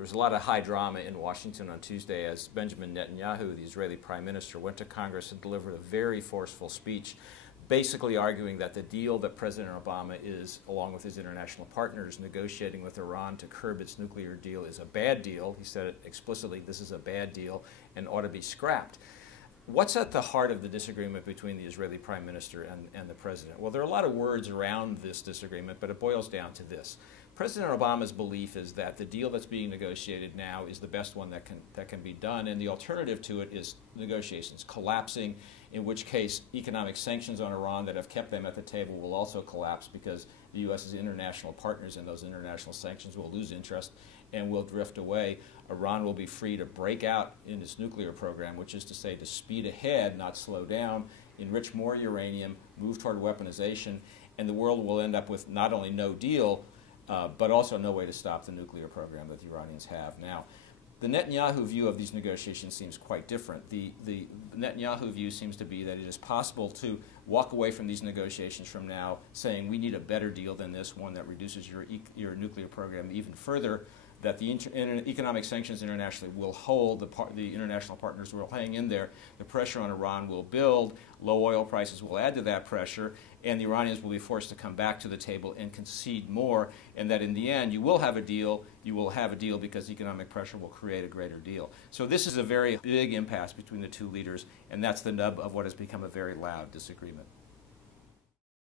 There was a lot of high drama in Washington on Tuesday as Benjamin Netanyahu, the Israeli Prime Minister, went to Congress and delivered a very forceful speech, basically arguing that the deal that President Obama is, along with his international partners, negotiating with Iran to curb its nuclear deal is a bad deal. He said it explicitly, this is a bad deal and ought to be scrapped. What's at the heart of the disagreement between the Israeli Prime Minister and the President? Well, there are a lot of words around this disagreement, but it boils down to this. President Obama's belief is that the deal that's being negotiated now is the best one that can be done, and the alternative to it is negotiations collapsing, in which case economic sanctions on Iran that have kept them at the table will also collapse because the U.S.'s international partners in those international sanctions will lose interest and will drift away. Iran will be free to break out in its nuclear program, which is to say to speed ahead, not slow down, enrich more uranium, move toward weaponization, and the world will end up with not only no deal, but also no way to stop the nuclear program that the Iranians have now. The Netanyahu view of these negotiations seems quite different. The Netanyahu view seems to be that it is possible to walk away from these negotiations from now saying we need a better deal than this, one that reduces your nuclear program even further, that the economic sanctions internationally will hold, the international partners will hang in there, the pressure on Iran will build, low oil prices will add to that pressure, and the Iranians will be forced to come back to the table and concede more, and that in the end you will have a deal because economic pressure will create a greater deal. So this is a very big impasse between the two leaders, and that's the nub of what has become a very loud disagreement.